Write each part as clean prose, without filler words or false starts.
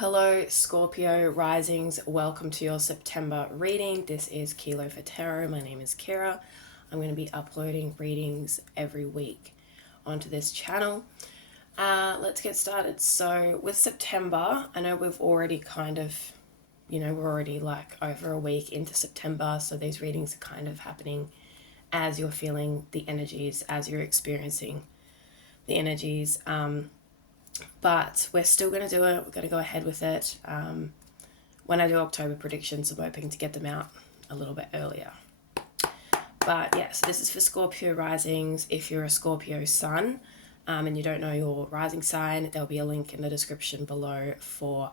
Hello, Scorpio risings. Welcome to your September reading. This is Kilofa Tarot. My name is Kira. I'm going to be uploading readings every week onto this channel. Let's get started. So with September, I know we've already we're already like over a week into September. So these readings are kind of happening as you're feeling the energies, as you're experiencing the energies. But we're still going to do it. We're going to go ahead with it. When I do October predictions, I'm hoping to get them out a little bit earlier. But yeah, so this is for Scorpio risings. If you're a Scorpio sun and you don't know your rising sign, there'll be a link in the description below for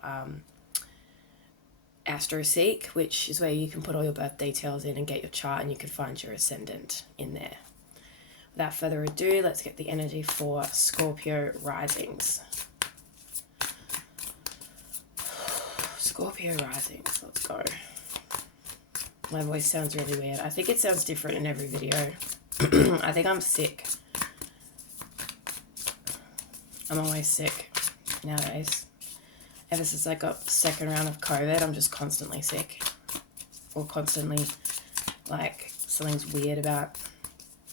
AstroSeek, which is where you can put all your birth details in and get your chart, and you can find your ascendant in there. Without further ado, let's get the energy for Scorpio risings. Scorpio risings, let's go. My voice sounds really weird. I think it sounds different in every video. I think I'm sick. I'm always sick nowadays. Ever since I got second round of COVID, I'm just constantly sick. Or constantly, like, something's weird about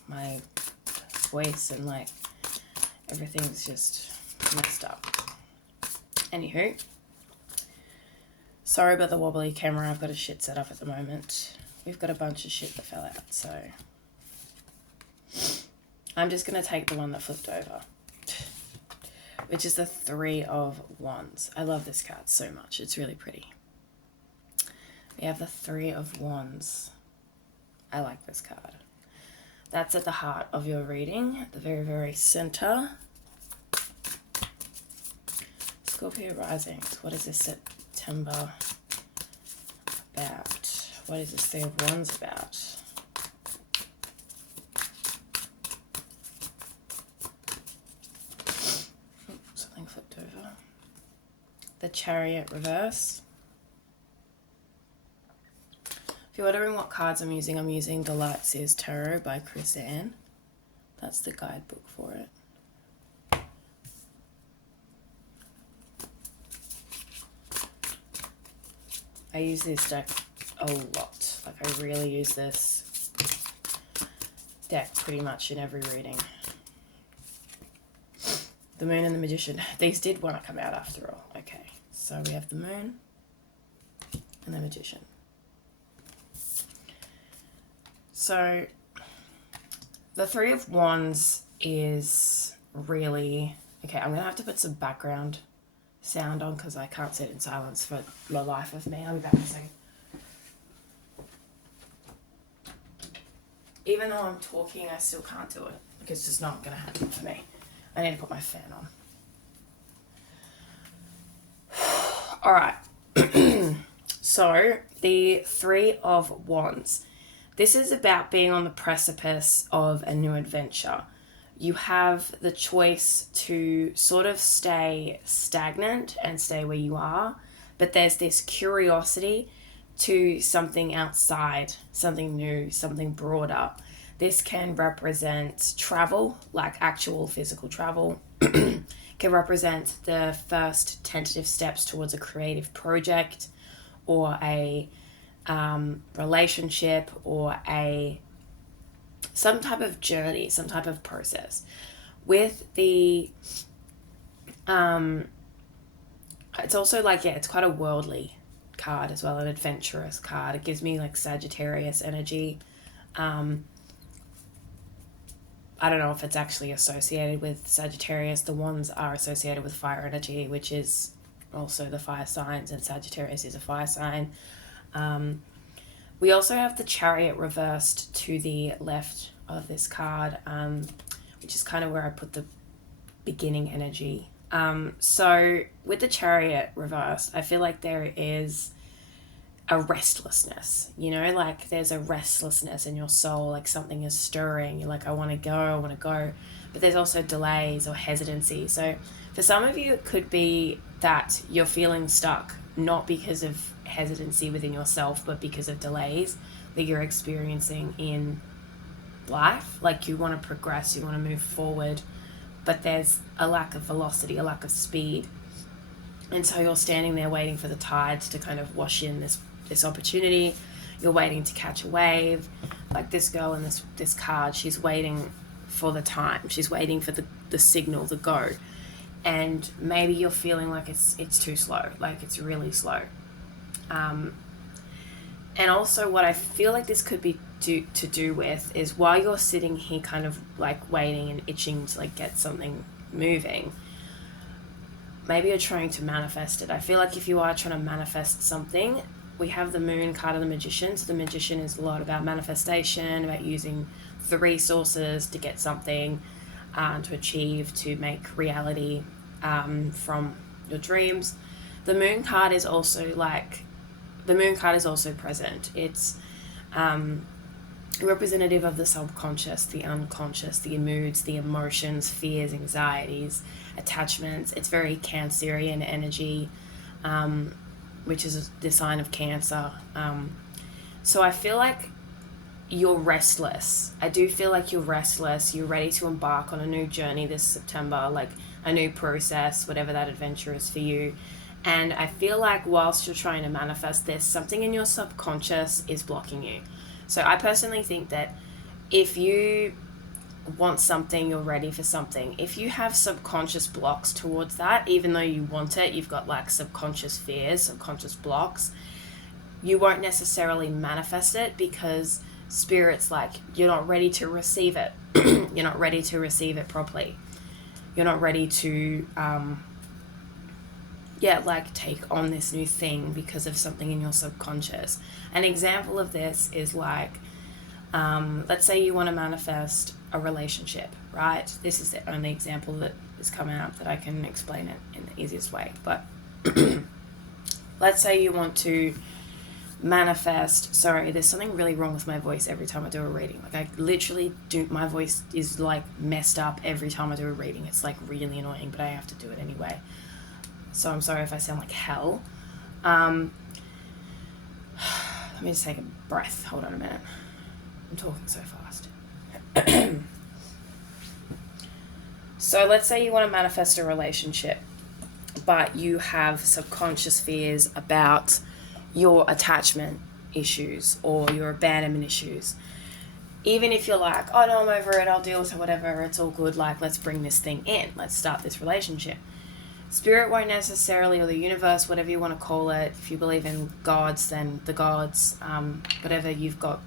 my voice and, like, everything's just messed up. Anywho. Sorry about the wobbly camera. I've got a shit set up at the moment. We've got a bunch of shit that fell out, so I'm just going to take the one that flipped over, which is the Three of Wands. I love this card so much. It's really pretty. We have the Three of Wands. I like this card. That's at the heart of your reading, at the very, very center. Scorpio risings. What is this September about? What is this Three of Wands about? Something flipped over. The Chariot reverse. If you're wondering what cards I'm using The Light Seers Tarot by Chris Ann. That's the guidebook for it. I use this deck a lot. Like, I really use this deck pretty much in every reading. The Moon and the Magician. These did want to come out after all. Okay, so we have the Moon and the Magician. So, the Three of Wands is really... Okay, I'm going to have to put some background sound on because I can't sit in silence for the life of me. I'll be back in a second. Even though I'm talking, I still can't do it. Like, it's just not going to happen for me. I need to put my fan on. Alright. So, the Three of Wands. This is about being on the precipice of a new adventure. You have the choice to sort of stay stagnant and stay where you are, but there's this curiosity to something outside, something new, something broader. This can represent travel, like actual physical travel. Can represent the first tentative steps towards a creative project or a relationship or some type of journey, some type of process. With the it's also like, yeah, it's quite a worldly card as well, an adventurous card. It gives me like Sagittarius energy. I don't know if it's actually associated with Sagittarius. The Wands are associated with fire energy, which is also the fire signs, and Sagittarius is a fire sign. We also have the Chariot reversed to the left of this card, which is kind of where I put the beginning energy. So with the Chariot reversed, I feel like there is a restlessness, you know, like there's a restlessness in your soul, like something is stirring. You're like, I want to go. But there's also delays or hesitancy. So for some of you, it could be that you're feeling stuck, not because of hesitancy within yourself, but because of delays that you're experiencing in life. Like you want to progress, you want to move forward, but there's a lack of velocity, a lack of speed. And so you're standing there waiting for the tides to kind of wash in this opportunity. You're waiting to catch a wave. Like this girl in this card, she's waiting for the time. She's waiting for the signal, the go. And maybe you're feeling like it's too slow, like it's really slow. And also what I feel like this could be to do with is while you're sitting here kind of like waiting and itching to like get something moving, maybe you're trying to manifest it. I feel like if you are trying to manifest something, we have the moon card of the magician. So the magician is a lot about manifestation, about using the resources to get something, to achieve, to make reality from your dreams. The moon card is also present. It's representative of the subconscious, the unconscious, the moods, the emotions, fears, anxieties, attachments. It's very Cancerian energy, which is the sign of Cancer. So I feel like you're restless. I do feel like you're restless. You're ready to embark on a new journey this September, like a new process, whatever that adventure is for you. And I feel like whilst you're trying to manifest this, something in your subconscious is blocking you. So I personally think that if you want something, you're ready for something. If you have subconscious blocks towards that, even though you want it, you've got like subconscious fears, subconscious blocks, you won't necessarily manifest it because Spirit's like, you're not ready to receive it. You're not ready to receive it properly. You're not ready to, take on this new thing because of something in your subconscious. An example of this is like, let's say you want to manifest a relationship, right? This is the only example that has come out that I can explain it in the easiest way. But let's say you want to manifest, sorry, there's something really wrong with my voice every time I do a reading. Like I literally my voice is like messed up every time I do a reading. It's like really annoying, but I have to do it anyway. So I'm sorry if I sound like hell. Let me just take a breath. Hold on a minute. I'm talking so fast. So let's say you want to manifest a relationship, but you have subconscious fears about your attachment issues or your abandonment issues. Even if you're like, oh no, I'm over it, I'll deal with it, whatever, it's all good, like let's bring this thing in, let's start this relationship. Spirit won't necessarily, or the universe, whatever you want to call it, if you believe in gods, then the gods, whatever you've got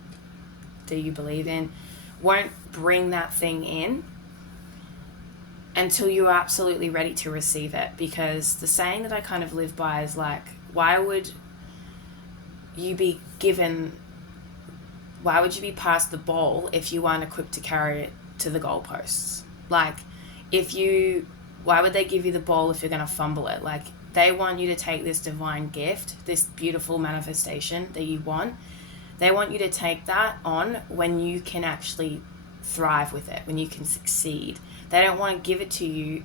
that you believe in, won't bring that thing in until you're absolutely ready to receive it. Because the saying that I kind of live by is like, why would you be passed the ball if you aren't equipped to carry it to the goalposts? Like, why would they give you the ball if you're going to fumble it? Like, they want you to take this divine gift, this beautiful manifestation that you want. They want you to take that on when you can actually thrive with it, when you can succeed. They don't want to give it to you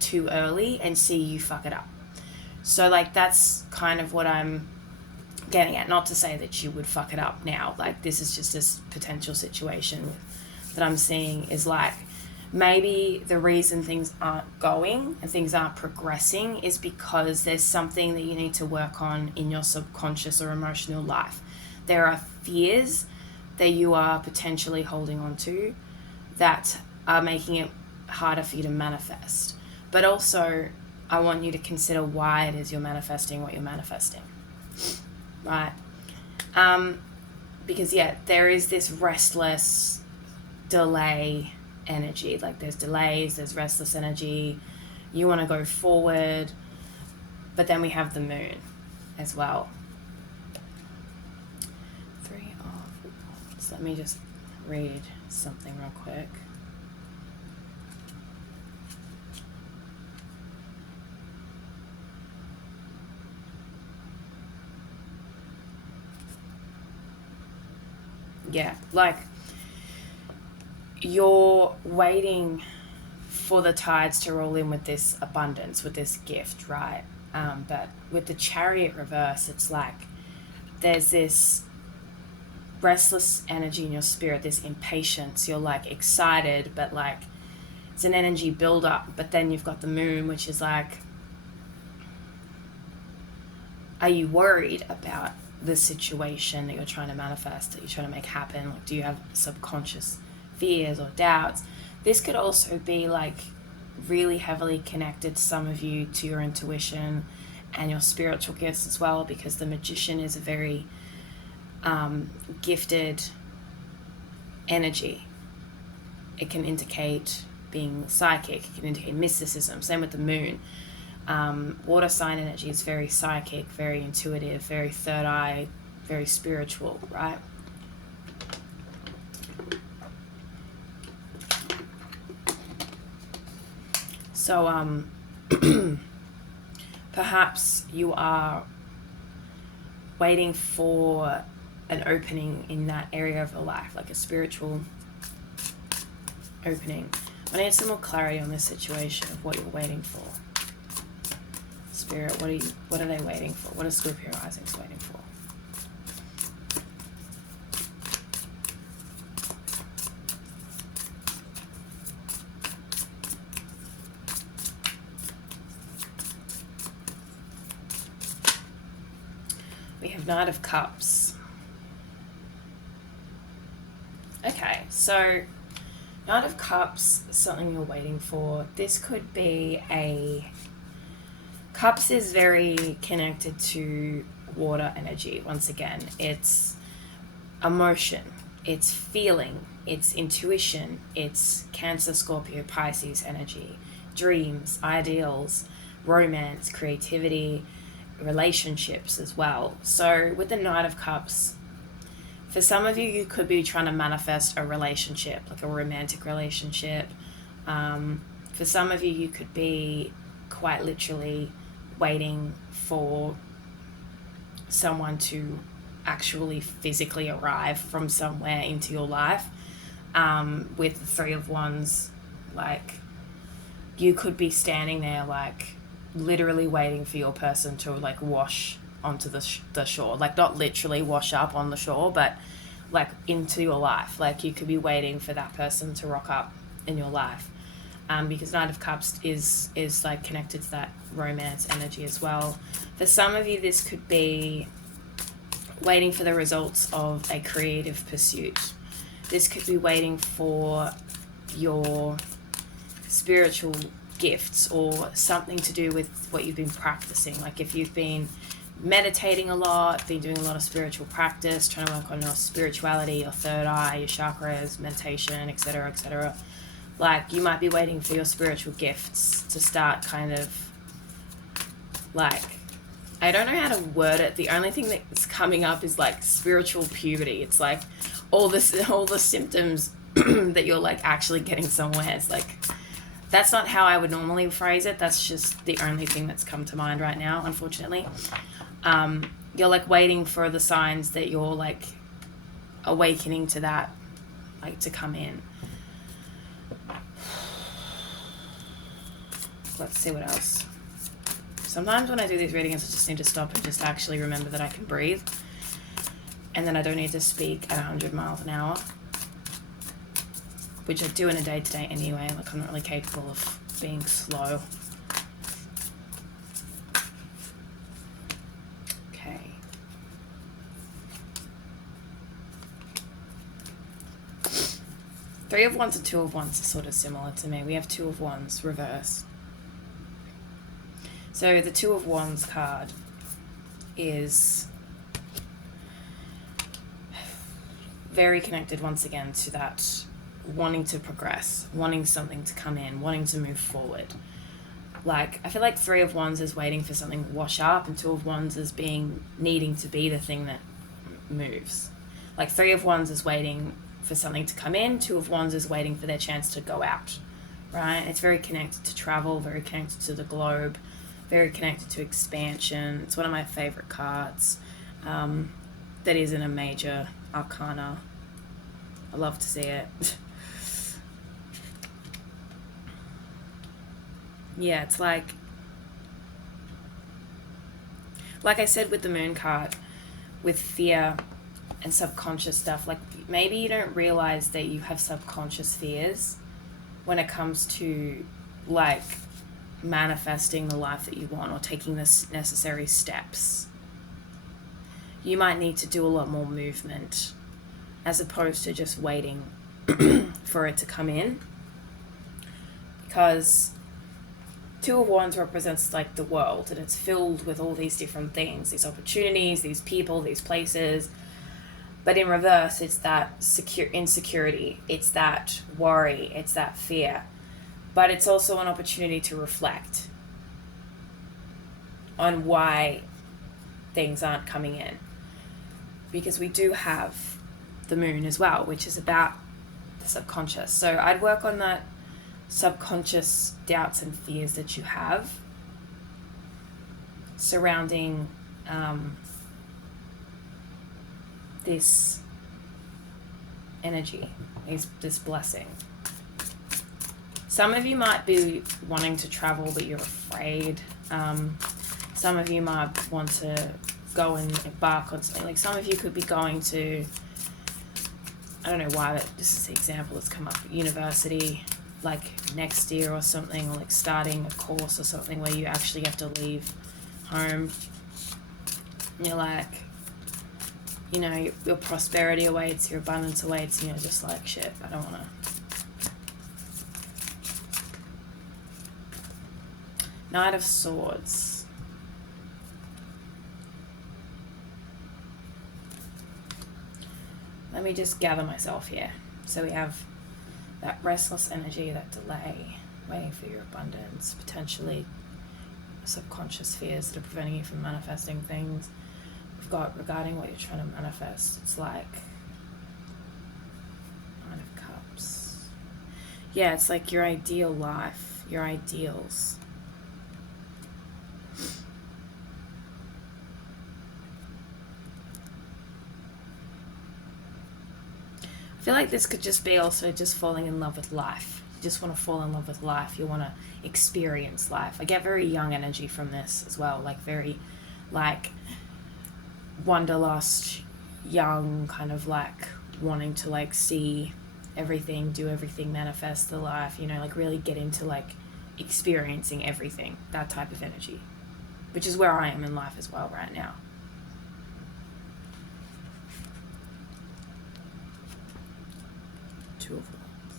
too early and see you fuck it up. So like, that's kind of what I'm getting at. Not to say that you would fuck it up now. Like, this is just this potential situation that I'm seeing is like, maybe the reason things aren't going and things aren't progressing is because there's something that you need to work on in your subconscious or emotional life. There are fears that you are potentially holding on to that are making it harder for you to manifest. But also, I want you to consider why it is you're manifesting what you're manifesting. Right? Because, there is this restless delay energy. Like, there's delays, there's restless energy. You want to go forward. But then we have the moon as well. 3 of Wands. Let me just read something real quick. Yeah, like, you're waiting for the tides to roll in with this abundance, with this gift, right? But with the Chariot reverse, it's like there's this restless energy in your spirit, this impatience. You're like excited, but like it's an energy build up. But then you've got the moon, which is like Are you worried about the situation that you're trying to manifest, that you're trying to make happen? Like, do you have subconscious fears or doubts? This could also be like really heavily connected, some of you, to your intuition and your spiritual gifts as well, because the magician is a very gifted energy. It can indicate being psychic, it can indicate mysticism. Same with the moon. Water sign energy is very psychic, very intuitive, very third eye, very spiritual, right? So perhaps you are waiting for an opening in that area of your life, like a spiritual opening. I need some more clarity on this situation of what you're waiting for. Spirit, what are they waiting for? What are Scorpio risings waiting for? We have Knight of Cups. Okay, so Knight of Cups, something you're waiting for. This could be a... Cups is very connected to water energy. Once again, it's emotion, it's feeling, it's intuition, it's Cancer, Scorpio, Pisces energy, dreams, ideals, romance, creativity, relationships as well. So with the Knight of Cups, for some of you, you could be trying to manifest a relationship, like a romantic relationship. For some of you, you could be quite literally waiting for someone to actually physically arrive from somewhere into your life. With the Three of Wands, like, you could be standing there, like, literally waiting for your person to, like, wash onto the shore. Like, not literally wash up on the shore, but, like, into your life. Like, you could be waiting for that person to rock up in your life. Because Knight of Cups is like connected to that romance energy as well. For some of you, this could be waiting for the results of a creative pursuit. This could be waiting for your spiritual gifts or something to do with what you've been practicing. Like if you've been meditating a lot, been doing a lot of spiritual practice, trying to work on your spirituality, your third eye, your chakras, meditation, etc., etc. Like, you might be waiting for your spiritual gifts to start kind of, like, I don't know how to word it. The only thing that's coming up is, like, spiritual puberty. It's, like, all the symptoms that you're, like, actually getting somewhere. It's, like, that's not how I would normally phrase it. That's just the only thing that's come to mind right now, unfortunately. You're, like, waiting for the signs that you're, like, awakening to that, like, to come in. Let's see what else. Sometimes when I do these readings, I just need to stop and just actually remember that I can breathe. And then I don't need to speak at 100 miles an hour. Which I do in a day-to-day anyway. Like, I'm not really capable of being slow. Okay. Three of Wands and Two of Wands are sort of similar to me. We have Two of Wands reversed. So the Two of Wands card is very connected once again to that wanting to progress, wanting something to come in, wanting to move forward. Like, I feel like Three of Wands is waiting for something to wash up, and Two of Wands is needing to be the thing that moves. Like, Three of Wands is waiting for something to come in, Two of Wands is waiting for their chance to go out, right? It's very connected to travel, very connected to the globe, very connected to expansion. It's one of my favorite cards. That isn't a major arcana. I love to see it. Yeah, it's like I said with the moon card, with fear and subconscious stuff, like maybe you don't realize that you have subconscious fears when it comes to like manifesting the life that you want or taking the necessary steps you might need to do a lot more movement as opposed to just waiting for it to come in. Because Two of Wands represents like the world, and it's filled with all these different things, these opportunities, these people, these places. But in reverse, it's that insecurity, it's that worry, it's that fear. But it's also an opportunity to reflect on why things aren't coming in. Because we do have the moon as well, which is about the subconscious. So I'd work on that subconscious doubts and fears that you have surrounding this energy, this blessing. Some of you might be wanting to travel, but you're afraid. Some of you might want to go and embark on something. Like some of you could be going to, I don't know why, but this is the example that's come up, university, like next year or something, or like starting a course or something where you actually have to leave home. And you're like, you know, your prosperity awaits, your abundance awaits, and you're just like, shit, I don't want to. Knight of Swords. Let me just gather myself here. So we have that restless energy, that delay, waiting for your abundance, potentially subconscious fears that are preventing you from manifesting things. We've got regarding what you're trying to manifest, it's like Nine of Cups. Yeah, it's like your ideal life, your ideals. I feel like this could just be also just falling in love with life. You just want to fall in love with life. You want to experience life. I get very young energy from this as well. Like very like wanderlust, young, kind of like wanting to like see everything, do everything, manifest the life, you know, like really get into like experiencing everything. That type of energy. Which is where I am in life as well right now. Two of Wands.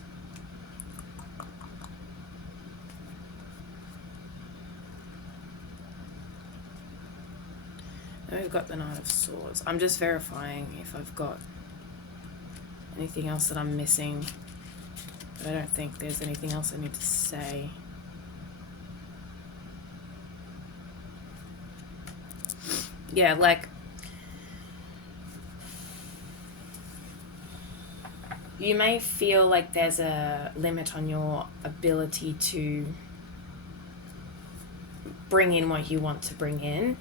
Then we've got the Knight of Swords. I'm just verifying if I've got anything else that I'm missing. But I don't think there's anything else I need to say. Yeah, like you may feel like there's a limit on your ability to bring in what you want to bring in.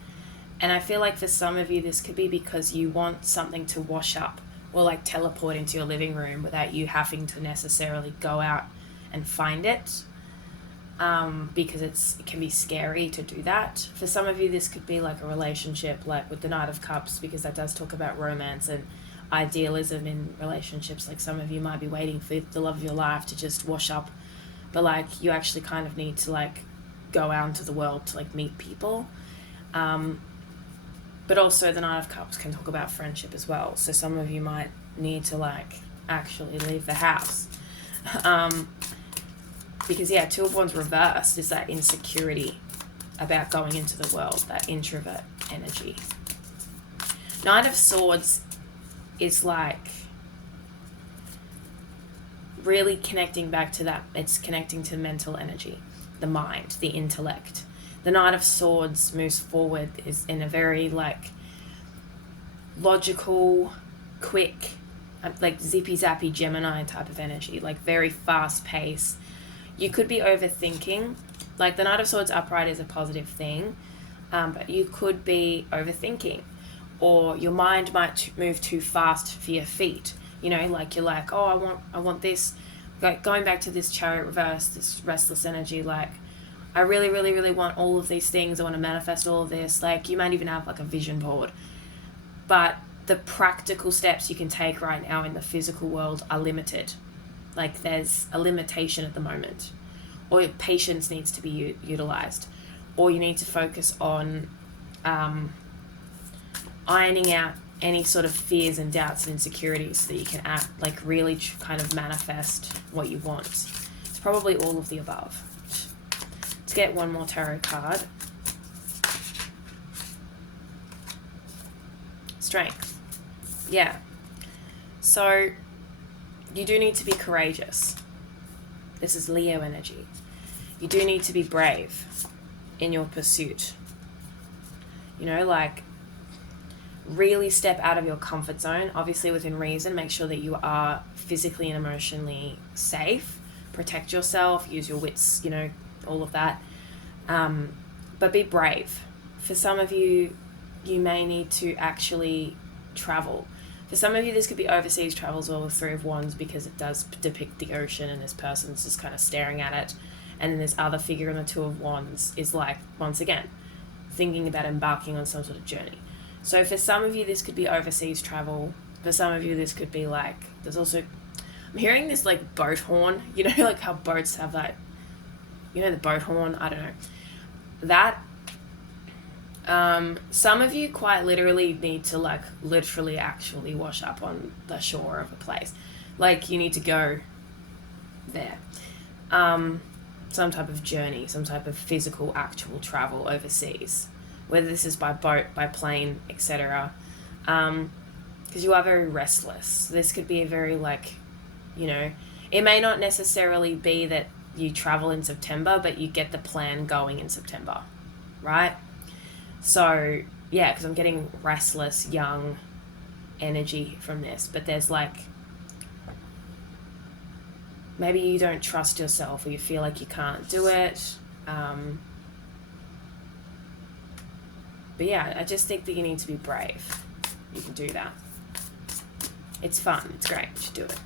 And I feel like for some of you, this could be because you want something to wash up or like teleport into your living room without you having to necessarily go out and find it. Because it can be scary to do that. For some of you, this could be like a relationship, like with the Knight of Cups, because that does talk about romance and idealism in relationships. Like some of you might be waiting for the love of your life to just wash up, but like you actually kind of need to like go out into the world to like meet people. But also the Knight of Cups can talk about friendship as well. So some of you might need to like actually leave the house. Because yeah, Two of Wands reversed is that insecurity about going into the world, that introvert energy. Knight of Swords is like really connecting back to that. It's connecting to mental energy, the mind, the intellect. The Knight of Swords moves forward is in a very like logical, quick, like zippy zappy Gemini type of energy, like very fast paced. You could be overthinking. Like the Knight of Swords upright is a positive thing, but you could be overthinking, or your mind might move too fast for your feet. You know, like you're like, oh, I want this. Going back to this Chariot reverse, this restless energy, like I really, really, really want all of these things. I want to manifest all of this. Like you might even have like a vision board, but the practical steps you can take right now in the physical world are limited. Like there's a limitation at the moment, or your patience needs to be utilized, or you need to focus on ironing out any sort of fears and doubts and insecurities so that you can really kind of manifest what you want. It's probably all of the above. Let's get one more tarot card. Strength. Yeah. So you do need to be courageous. This is Leo energy. You do need to be brave in your pursuit. You know, like, really step out of your comfort zone, obviously within reason. Make sure that you are physically and emotionally safe. Protect yourself, use your wits, you know, all of that. But be brave. For some of you, you may need to actually travel. For some of you, this could be overseas travel as well with Three of Wands, because it does depict the ocean and this person's just kind of staring at it. And then this other figure in the Two of Wands is like, once again, thinking about embarking on some sort of journey. So for some of you, this could be overseas travel. For some of you, this could be like, there's also, I'm hearing this like boat horn, you know, like how boats have that, you know, the boat horn, I don't know. That, some of you quite literally need to like literally actually wash up on the shore of a place. Like, you need to go there. Some type of journey, some type of physical, actual travel overseas. Whether this is by boat, by plane, etc. Because you are very restless. This could be a very, like, you know, it may not necessarily be that you travel in September, but you get the plan going in September, right? So, yeah, because I'm getting restless, young energy from this. But there's, like, maybe you don't trust yourself or you feel like you can't do it. But yeah, I just think that you need to be brave. You can do that. It's fun. It's great. You should do it.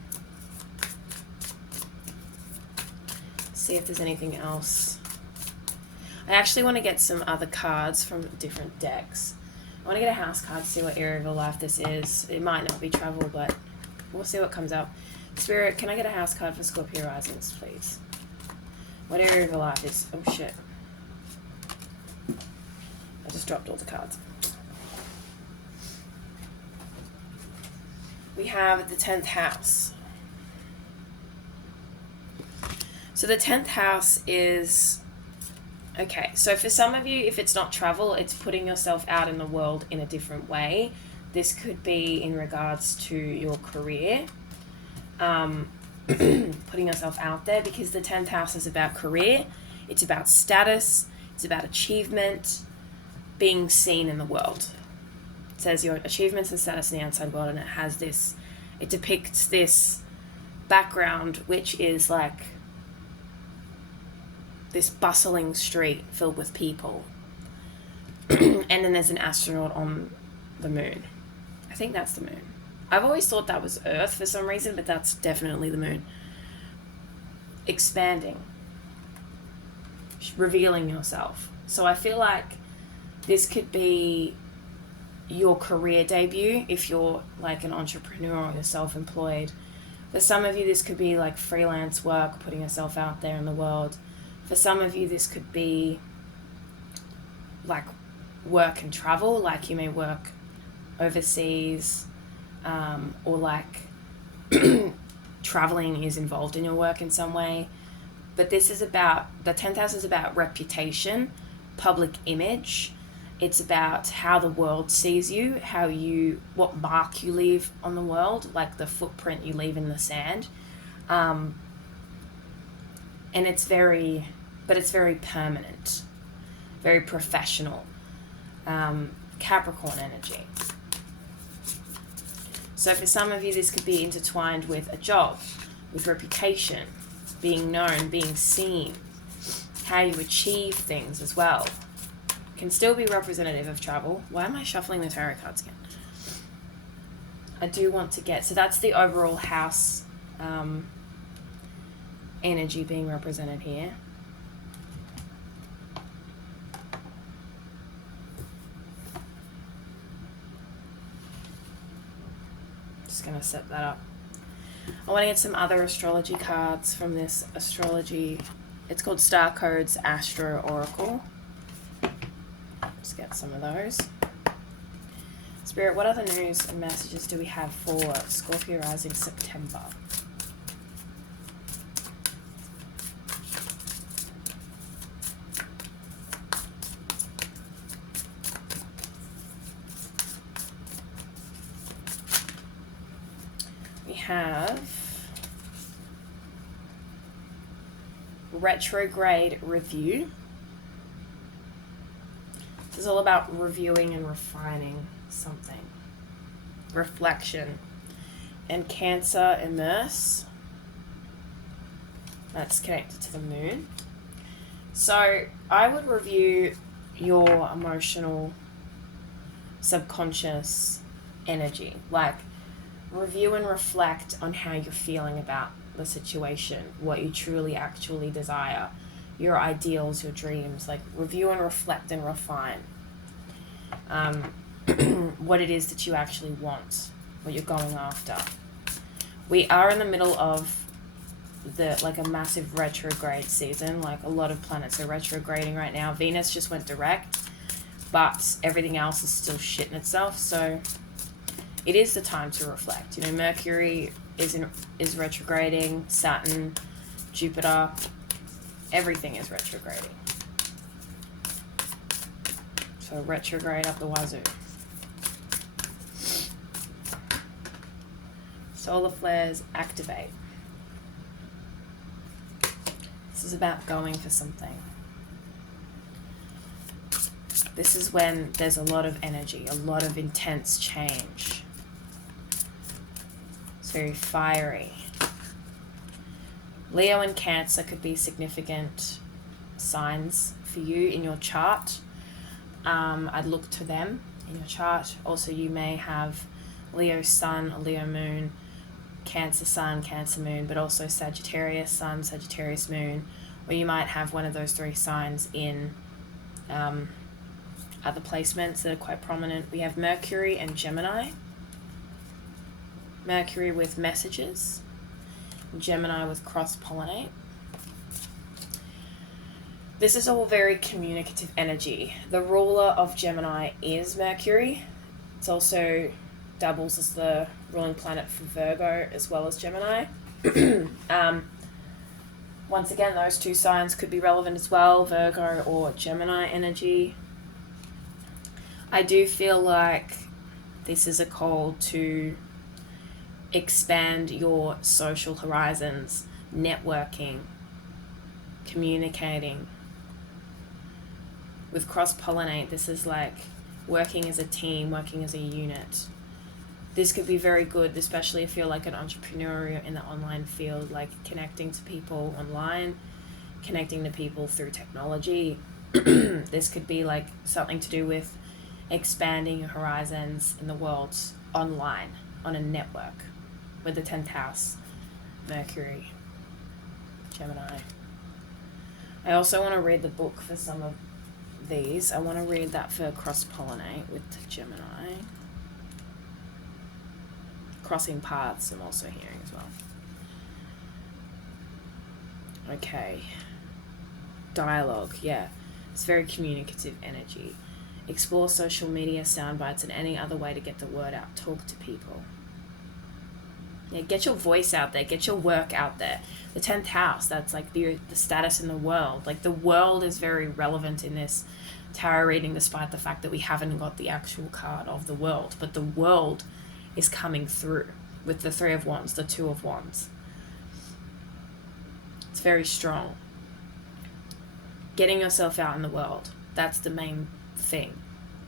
See if there's anything else. I actually want to get some other cards from different decks. I want to get a house card to see what area of your life this is. It might not be travel, but we'll see what comes up. Spirit, can I get a house card for Scorpio risings, please? What area of your life is... Oh, shit. I just dropped all the cards. We have the 10th house. So the 10th house is... Okay, so for some of you, if it's not travel, it's putting yourself out in the world in a different way. This could be in regards to your career. Putting yourself out there, because the 10th house is about career. It's about status. It's about achievement. Being seen in the world. It says your achievements and status in the outside world, and it has this, it depicts this background, which is like this bustling street filled with people. And then there's an astronaut on the moon. I think that's the moon. I've always thought that was Earth for some reason, but that's definitely the moon. Expanding. Revealing yourself. So I feel like this could be your career debut if you're like an entrepreneur or you're self-employed. For some of you, this could be like freelance work, putting yourself out there in the world. For some of you, this could be like work and travel, like you may work overseas, or like traveling is involved in your work in some way. But this is about, the 10th house is about reputation, public image. It's about how the world sees you, what mark you leave on the world, like the footprint you leave in the sand. And it's very permanent, very professional. Capricorn energy. So for some of you, this could be intertwined with a job, with reputation, being known, being seen, how you achieve things as well. Can still be representative of travel. Why am I shuffling the tarot cards again? I do want to get, so that's the overall house energy being represented here. Just going to set that up. I want to get some other astrology cards from this astrology. It's called Star Codes Astro Oracle. Let's get some of those. Spirit, what other news and messages do we have for Scorpio rising September? We have retrograde review. This is all about reviewing and refining something. Reflection. And Cancer immerse. That's connected to the moon. So I would review your emotional, subconscious energy. Like, review and reflect on how you're feeling about the situation, what you truly actually desire, your ideals, your dreams. Like, review and reflect and refine what it is that you actually want, what you're going after. We are in the middle of a massive retrograde season. Like, a lot of planets are retrograding right now. Venus just went direct, but everything else is still shitting itself. So it is the time to reflect. You know, Mercury is retrograding, Saturn, Jupiter, everything is retrograding. So retrograde up the wazoo. Solar flares activate. This is about going for something. This is when there's a lot of energy, a lot of intense change. It's very fiery. Leo and Cancer could be significant signs for you in your chart. I'd look to them in your chart. Also, you may have Leo Sun, Leo Moon, Cancer Sun, Cancer Moon, but also Sagittarius Sun, Sagittarius Moon, or you might have one of those three signs in other placements that are quite prominent. We have Mercury and Gemini. Mercury with messages, Gemini with cross-pollinate. This is all very communicative energy. The ruler of Gemini is Mercury. It's also doubles as the ruling planet for Virgo as well as Gemini. Once again, those two signs could be relevant as well, Virgo or Gemini energy. I do feel like this is a call to expand your social horizons, networking, communicating. With cross-pollinate, this is like working as a team, working as a unit. This could be very good, especially if you're like an entrepreneur in the online field, like connecting to people online, connecting to people through technology. This could be like something to do with expanding your horizons in the world online, on a network, with the 10th house, Mercury, Gemini. I also want to read the book for some of these. I want to read that for cross-pollinate with Gemini. Crossing paths I'm also hearing as well. Okay. Dialogue, yeah. It's very communicative energy. Explore social media, sound bites, and any other way to get the word out. Talk to people. Yeah, get your voice out there. Get your work out there. The 10th house, that's like the status in the world. Like, the world is very relevant in this tarot reading, despite the fact that we haven't got the actual card of the world. But the world is coming through with the 3 of Wands, the 2 of Wands. It's very strong. Getting yourself out in the world. That's the main thing.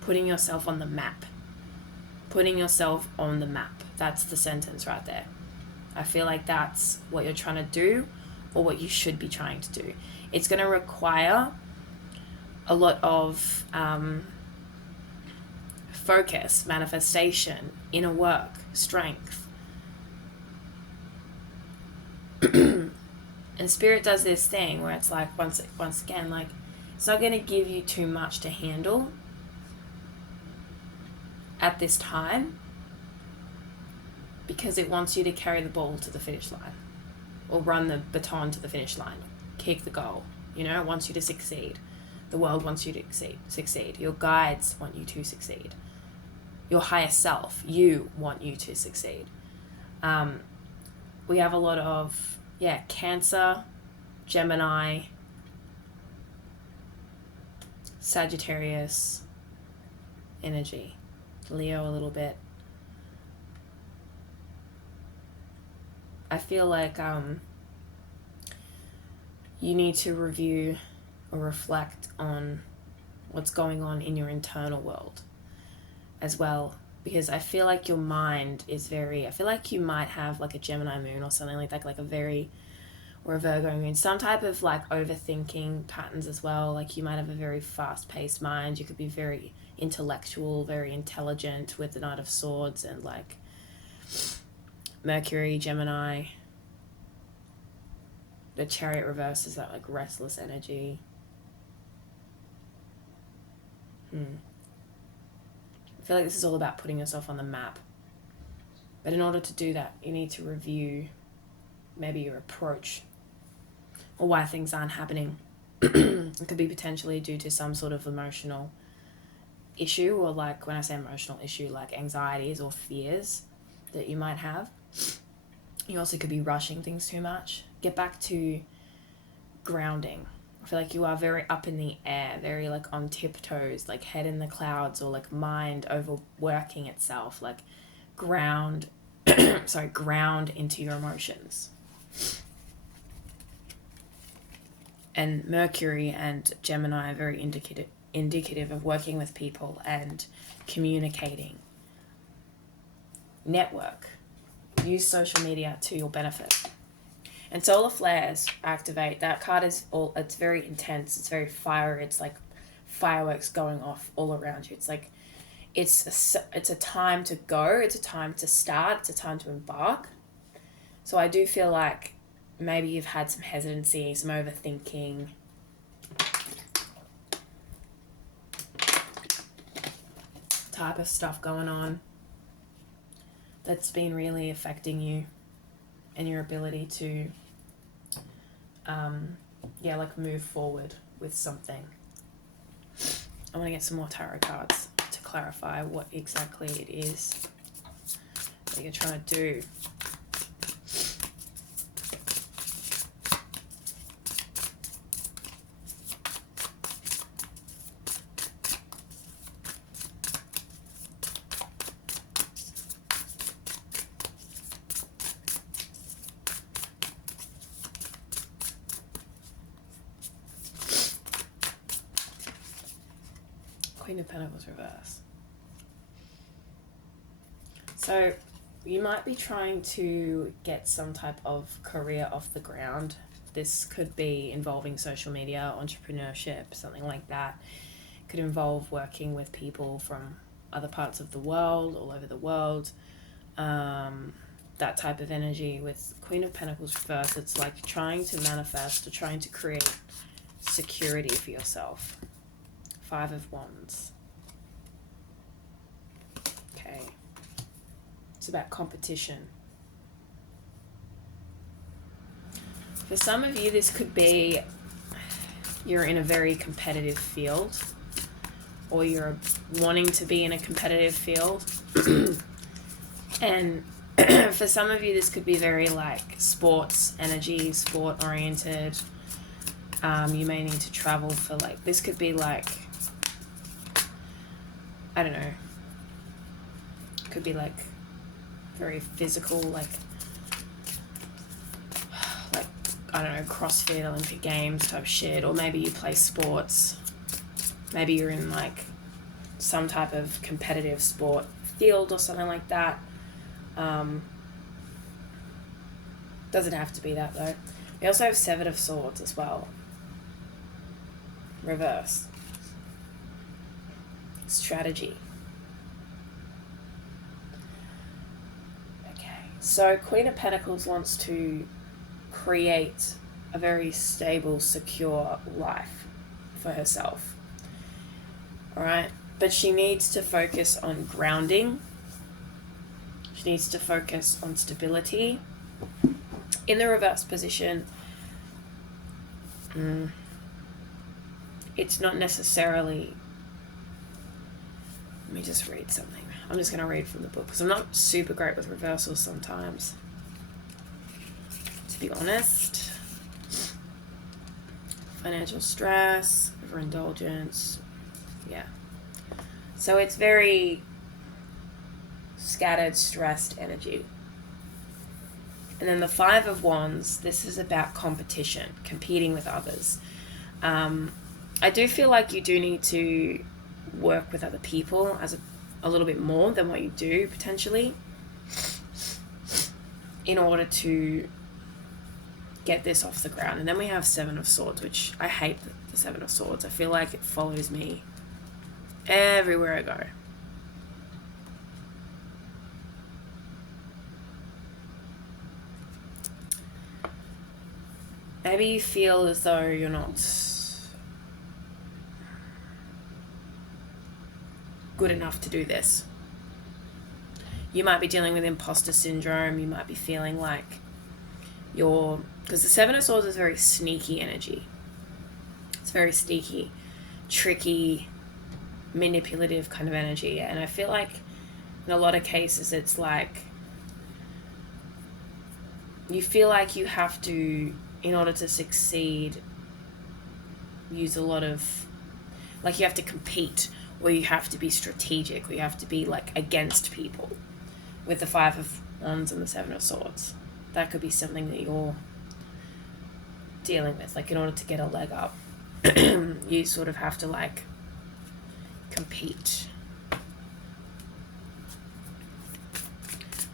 Putting yourself on the map. Putting yourself on the map. That's the sentence right there. I feel like that's what you're trying to do, or what you should be trying to do. It's going to require a lot of focus, manifestation, inner work, strength. And Spirit does this thing where it's like, once again, like, it's not going to give you too much to handle at this time, because it wants you to carry the ball to the finish line, or run the baton to the finish line, kick the goal. You know, it wants you to succeed. The world wants you to succeed. Your guides want you to succeed. your higher self. You want you to succeed. We have a lot of, Cancer, Gemini, Sagittarius energy, Leo a little bit. I feel like you need to review or reflect on what's going on in your internal world as well, because I feel like your mind is I feel like you might have like a Gemini moon or something like that, like or a Virgo moon, some type of like overthinking patterns as well. Like you might have a very fast-paced mind. You could be very intellectual, very intelligent with the Knight of Swords and like Mercury, Gemini. The Chariot reverse is that like restless energy. I feel like this is all about putting yourself on the map. But in order to do that, you need to review maybe your approach or why things aren't happening. It could be potentially due to some sort of emotional issue, or like when I say emotional issue, like anxieties or fears that you might have. You also could be rushing things too much. Get back to grounding. I feel like you are very up in the air, very like on tiptoes, like head in the clouds, or like mind overworking itself. Like ground into your emotions. And Mercury and Gemini are very indicative of working with people and communicating. Network. Use social media to your benefit. And solar flares activate. That card it's very intense. It's very fiery. It's like fireworks going off all around you. It's like, it's a time to go. It's a time to start. It's a time to embark. So I do feel like maybe you've had some hesitancy, some overthinking. Type of stuff going on that's been really affecting you and your ability to move forward with something. I want to get some more tarot cards to clarify what exactly it is that you're trying to do. Queen of Pentacles reverse. So you might be trying to get some type of career off the ground. This could be involving social media, entrepreneurship, something like that. It could involve working with people from other parts of the world, all over the world. That type of energy. With Queen of Pentacles reverse, it's like trying to manifest or trying to create security for yourself. 5 of Wands. Okay. It's about competition. For some of you, this could be you're in a very competitive field, or you're wanting to be in a competitive field. And for some of you, this could be very like sports energy, sport oriented. You may need to travel for like, this could be like, I don't know, could be like very physical, like I don't know, CrossFit, Olympic Games type shit, or maybe you play sports. Maybe you're in like some type of competitive sport field or something like that. Doesn't have to be that though. We also have 7 of Swords as well. Reverse. Strategy. Okay, so Queen of Pentacles wants to create a very stable, secure life for herself. Alright, but she needs to focus on grounding. She needs to focus on stability. In the reverse position, it's not necessarily me just read something. I'm just going to read from the book because I'm not super great with reversals sometimes, to be honest. Financial stress, overindulgence. Yeah. So it's very scattered, stressed energy. And then the Five of Wands, this is about competition, competing with others. I do feel like you do need to work with other people as a little bit more than what you do potentially in order to get this off the ground. And then we have Seven of Swords, which I hate the Seven of Swords. I feel like it follows me everywhere I go. Maybe you feel as though you're not good enough to do this. You might be dealing with imposter syndrome. You might be feeling like because the Seven of Swords is very sneaky energy. It's very sneaky, tricky, manipulative kind of energy. And I feel like in a lot of cases it's like you feel like you have to, in order to succeed, use a lot of, like you have to compete, or you have to be strategic, or you have to be like against people with the Five of Wands and the Seven of Swords. That could be something that you're dealing with. Like in order to get a leg up, you sort of have to like compete.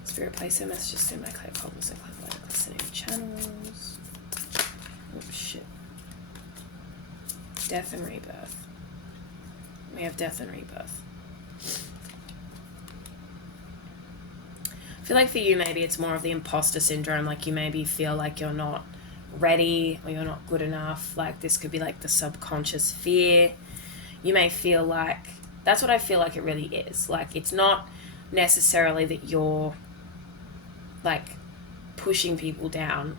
Spirit, place a message in my claircognizant clairvoyant listening channels. Oh shit. Death and rebirth. We have death and rebirth. I feel like for you maybe it's more of the imposter syndrome, like you maybe feel like you're not ready or you're not good enough. Like this could be like the subconscious fear. You may feel like, that's what I feel like it really is. Like it's not necessarily that you're like pushing people down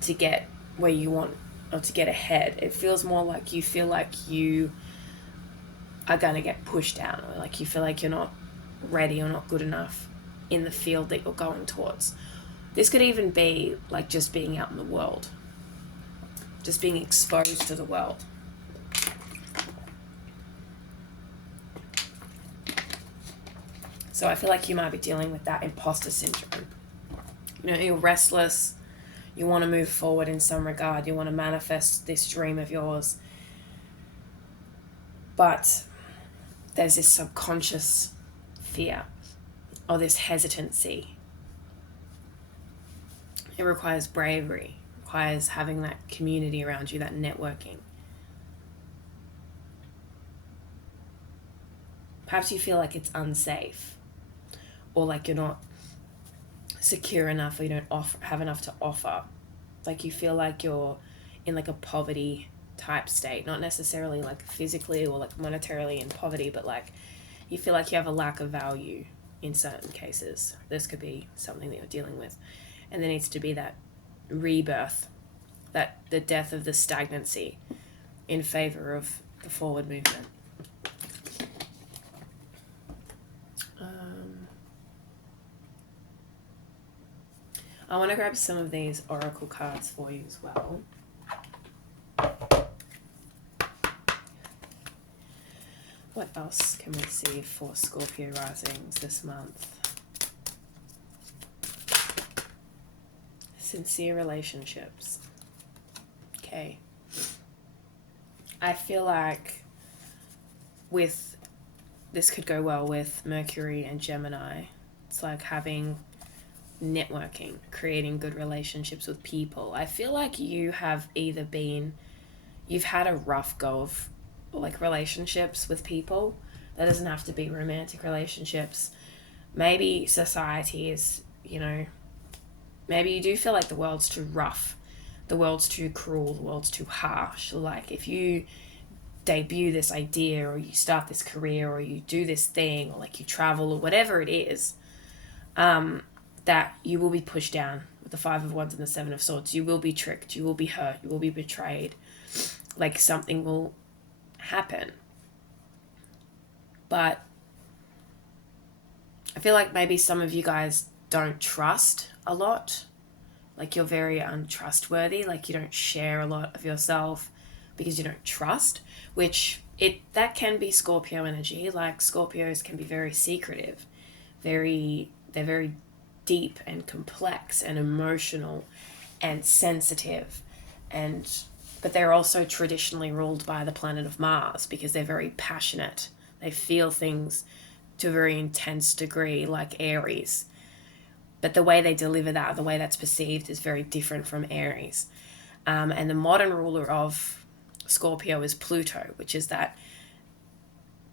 to get where you want or to get ahead. It feels more like you feel like you are going to get pushed down, or like you feel like you're not ready or not good enough in the field that you're going towards. This could even be like just being out in the world, just being exposed to the world. So I feel like you might be dealing with that imposter syndrome. You know, you're restless, you want to move forward in some regard, you want to manifest this dream of yours, but there's this subconscious fear or this hesitancy. It requires bravery, requires having that community around you, that networking. Perhaps you feel like it's unsafe, or like you're not secure enough, or you don't have enough to offer. Like you feel like you're in like a poverty type state, not necessarily like physically or like monetarily in poverty, but like you feel like you have a lack of value in certain cases. This could be something that you're dealing with. And there needs to be that rebirth, that the death of the stagnancy in favor of the forward movement. I want to grab some of these oracle cards for you as well. What else can we see for Scorpio risings this month? Sincere relationships. Okay. I feel like this could go well with Mercury and Gemini. It's like having networking, creating good relationships with people. I feel like you have either you've had a rough go of like relationships with people. That doesn't have to be romantic relationships. Maybe society is, maybe you do feel like the world's too rough, the world's too cruel, the world's too harsh. Like if you debut this idea or you start this career or you do this thing or like you travel or whatever it is, that you will be pushed down with the Five of Wands and the Seven of Swords. You will be tricked, you will be hurt, you will be betrayed. Like something will happen. But feel like maybe some of you guys don't trust a lot. Like you're very untrustworthy. Like you don't share a lot of yourself because you don't trust, which that can be Scorpio energy. Like Scorpios can be very secretive. They're very deep and complex and emotional and sensitive, but they're also traditionally ruled by the planet of Mars because they're very passionate. They feel things to a very intense degree, like Aries. But the way they deliver that, the way that's perceived, is very different from Aries. And the modern ruler of Scorpio is Pluto, which is that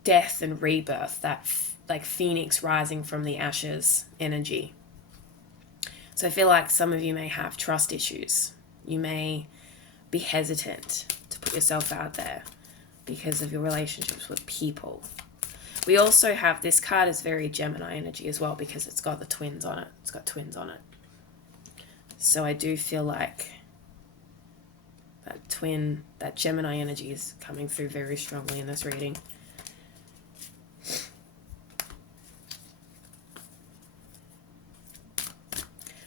death and rebirth, that like phoenix rising from the ashes energy. So I feel like some of you may have trust issues. You may be hesitant to put yourself out there because of your relationships with people. We also have, this card is very Gemini energy as well because it's got the twins on it. It's got twins on it. So I do feel like that Gemini energy is coming through very strongly in this reading.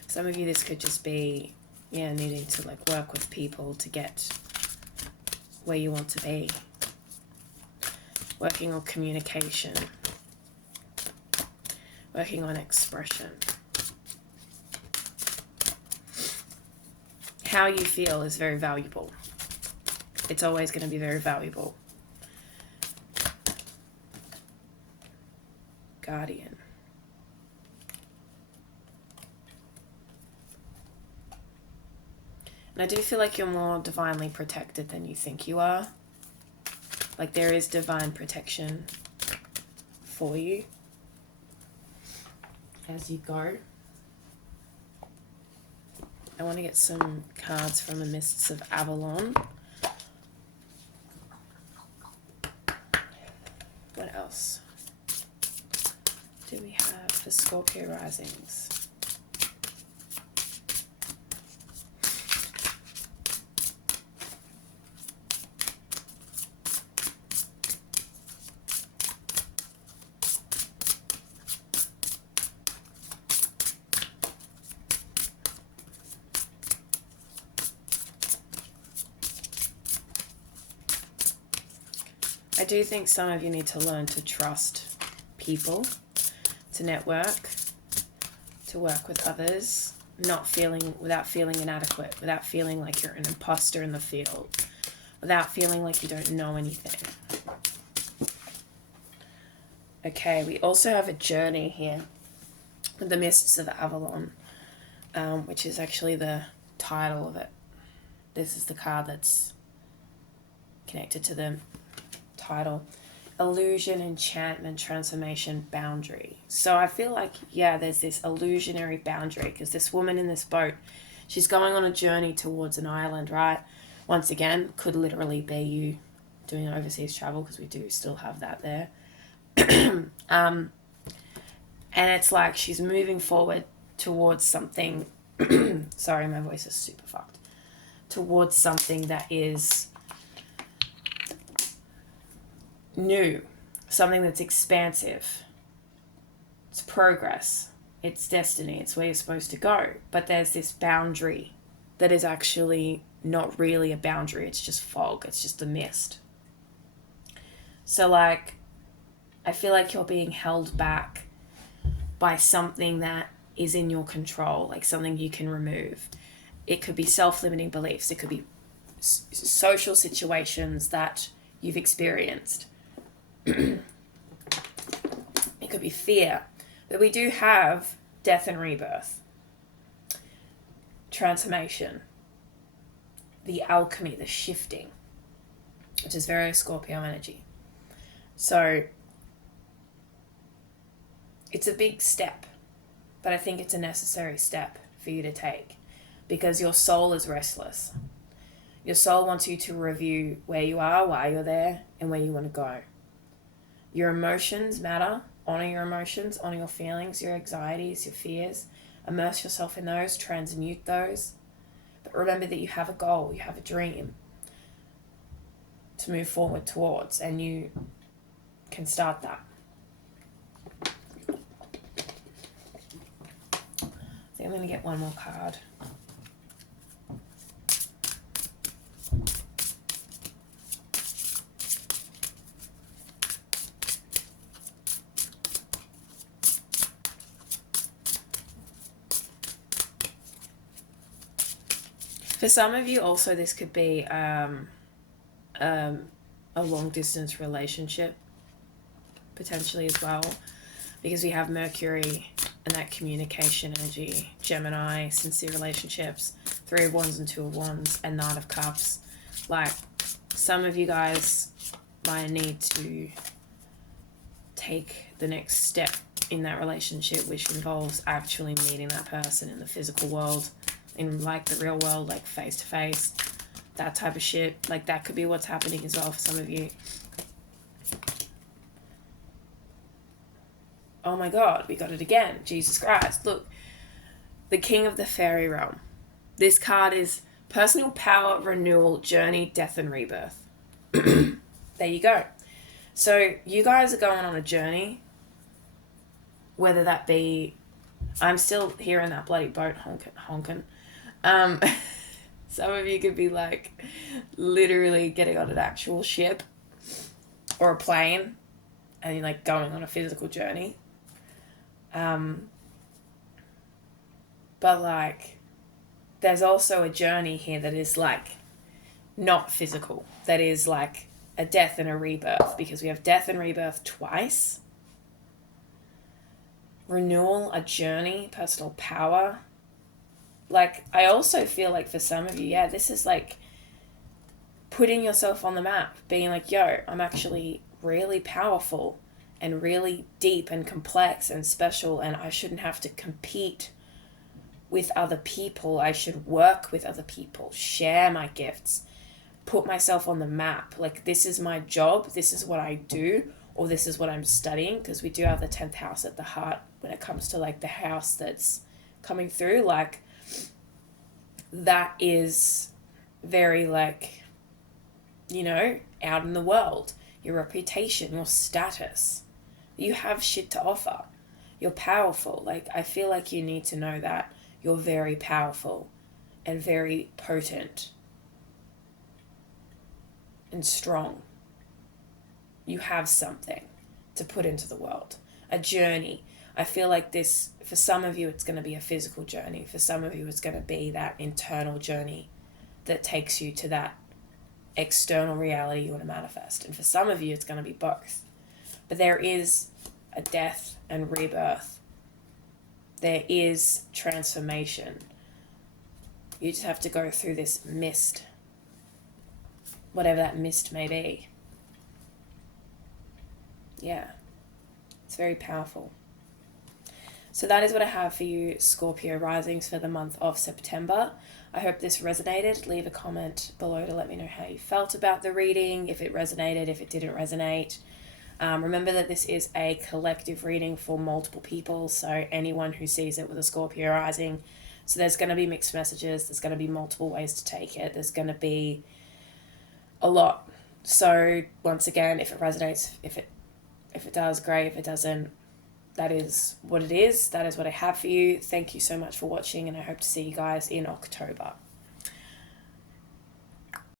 Some of you, this could just be, needing to like work with people to get where you want to be. Working on communication. Working on expression. How you feel is very valuable. It's always going to be very valuable. Guardian. And I do feel like you're more divinely protected than you think you are. Like there is divine protection for you as you go. I want to get some cards from the Mists of Avalon. What else do we have for Scorpio risings? I do think some of you need to learn to trust people, to network, to work with others, without feeling inadequate, without feeling like you're an imposter in the field, without feeling like you don't know anything. Okay, we also have a journey here with the Mists of Avalon, which is actually the title of it. This is the card that's connected to the title. Illusion, enchantment, transformation, boundary. So I feel like, there's this illusionary boundary because this woman in this boat, she's going on a journey towards an island, right? Once again, could literally be you doing overseas travel because we do still have that there. And it's like she's moving forward towards something. Sorry, my voice is super fucked. Towards something that is new, something that's expansive. It's progress, it's destiny, it's where you're supposed to go. But there's this boundary that is actually not really a boundary, it's just fog, it's just a mist. So like, I feel like you're being held back by something that is in your control, like something you can remove. It could be self-limiting beliefs, it could be social situations that you've experienced. It could be fear. But we do have death and rebirth, transformation, the alchemy, the shifting, which is very Scorpio energy. So it's a big step, but I think it's a necessary step for you to take because your soul is restless. Your soul wants you to review where you are, why you're there, and where you want to go. Your emotions matter. Honor your emotions, honor your feelings, your anxieties, your fears. Immerse yourself in those, transmute those. But remember that you have a goal, you have a dream to move forward towards, and you can start that. I'm going to get one more card. For some of you also, this could be a long distance relationship potentially as well, because we have Mercury and that communication energy, Gemini, sincere relationships, 3 of Wands and 2 of Wands, and Knight of Cups. Like, some of you guys might need to take the next step in that relationship, which involves actually meeting that person in the physical world, in like the real world, like face to face, that type of shit. Like, that could be what's happening as well for some of you. Oh my God, we got it again. Jesus Christ. Look, the King of the Fairy Realm. This card is personal power, renewal, journey, death, and rebirth. There you go. So you guys are going on a journey, whether that be, I'm still hearing that bloody boat honking. Some of you could be like literally getting on an actual ship or a plane and you're like going on a physical journey. But like, there's also a journey here that is like not physical, that is like a death and a rebirth, because we have death and rebirth twice. Renewal, a journey, personal power. Like, I also feel like for some of you, yeah, this is like putting yourself on the map, being like, yo, I'm actually really powerful and really deep and complex and special, and I shouldn't have to compete with other people. I should work with other people, share my gifts, put myself on the map. Like, this is my job, this is what I do, or this is what I'm studying, because we do have the 10th house at the heart when it comes to like the house that's coming through. Like, that is very like, you know, out in the world, your reputation, your status. You have shit to offer. You're powerful. Like, I feel like you need to know that you're very powerful and very potent and strong. You have something to put into the world. A journey. I feel like this, for some of you, it's going to be a physical journey. For some of you, it's going to be that internal journey that takes you to that external reality you want to manifest. And for some of you, it's going to be both. But there is a death and rebirth. There is transformation. You just have to go through this mist, whatever that mist may be. Yeah, it's very powerful. So that is what I have for you, Scorpio risings, for the month of September. I hope this resonated. Leave a comment below to let me know how you felt about the reading, if it resonated, if it didn't resonate. Remember that this is a collective reading for multiple people, so anyone who sees it with a Scorpio rising. So there's going to be mixed messages. There's going to be multiple ways to take it. There's going to be a lot. So once again, if it resonates, if it does, great. If it doesn't, that is what it is. That is what I have for you. Thank you so much for watching, and I hope to see you guys in October.